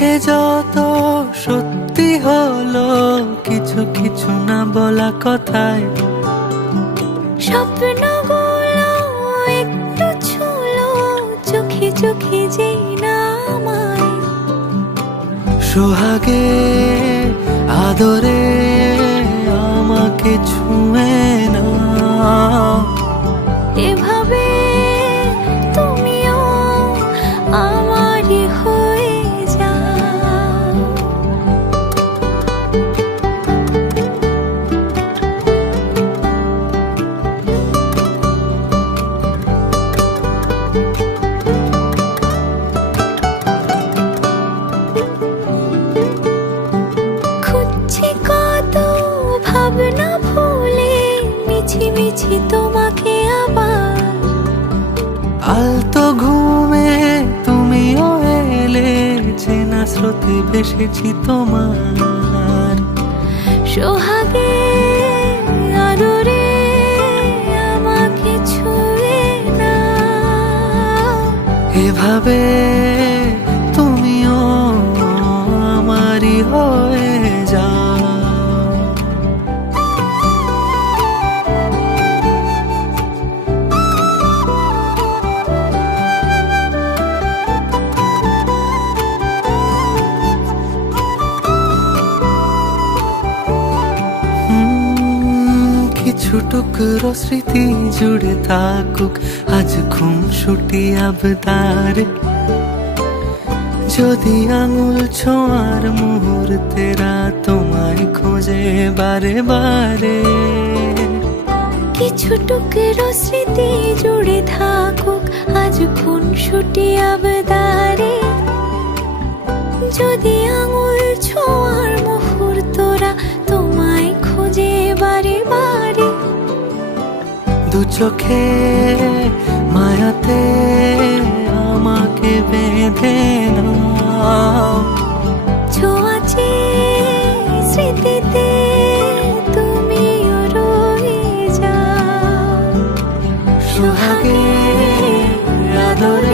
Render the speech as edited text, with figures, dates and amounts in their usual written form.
মিথ্যে যত সত্যি হলো, কিছু কিছু না বলা কথায় স্বপ্নগুলো একটু ছুলো, চোখে চোখে যেই না আমায়। সোহাগে আদরে আমাকে ছুঁয়ে না, এভাবে তুমিও আমারই হয়ে যাও। খুঁজছি কত ভাবনা ভুলে, মিছি মিছি তোমাকে আবার। আলতো ঘুমে তুমিও এলে, চেনা স্রোতে ভেসেছি তোমার। সোহাগে আদরে আমাকে ছুঁয়ে না, এভাবে তুমিও আমারই হয়ে যাও। কিছু টুকরো স্মৃতি জুড়ে থাকুক আজ খুনসুটি আবদারে, যদি আঙুল ছোঁয়ার মুহূর্তেরা তোমায় খোঁজে বারে বারে। কিছু টুকরো স্মৃতি জুড়ে থাকুক আজ খুনসুটি আবদারে, যদি আঙুল ছোঁয়ার মুহূর্তরা তোমায় খোঁজে বারে বারে। দু চোখে মায়াতে আমাকে বেঁধে নাও, ছোঁয়াচে স্মৃতিতে তুমিও রয়ে যাও। সোহাগে আদরে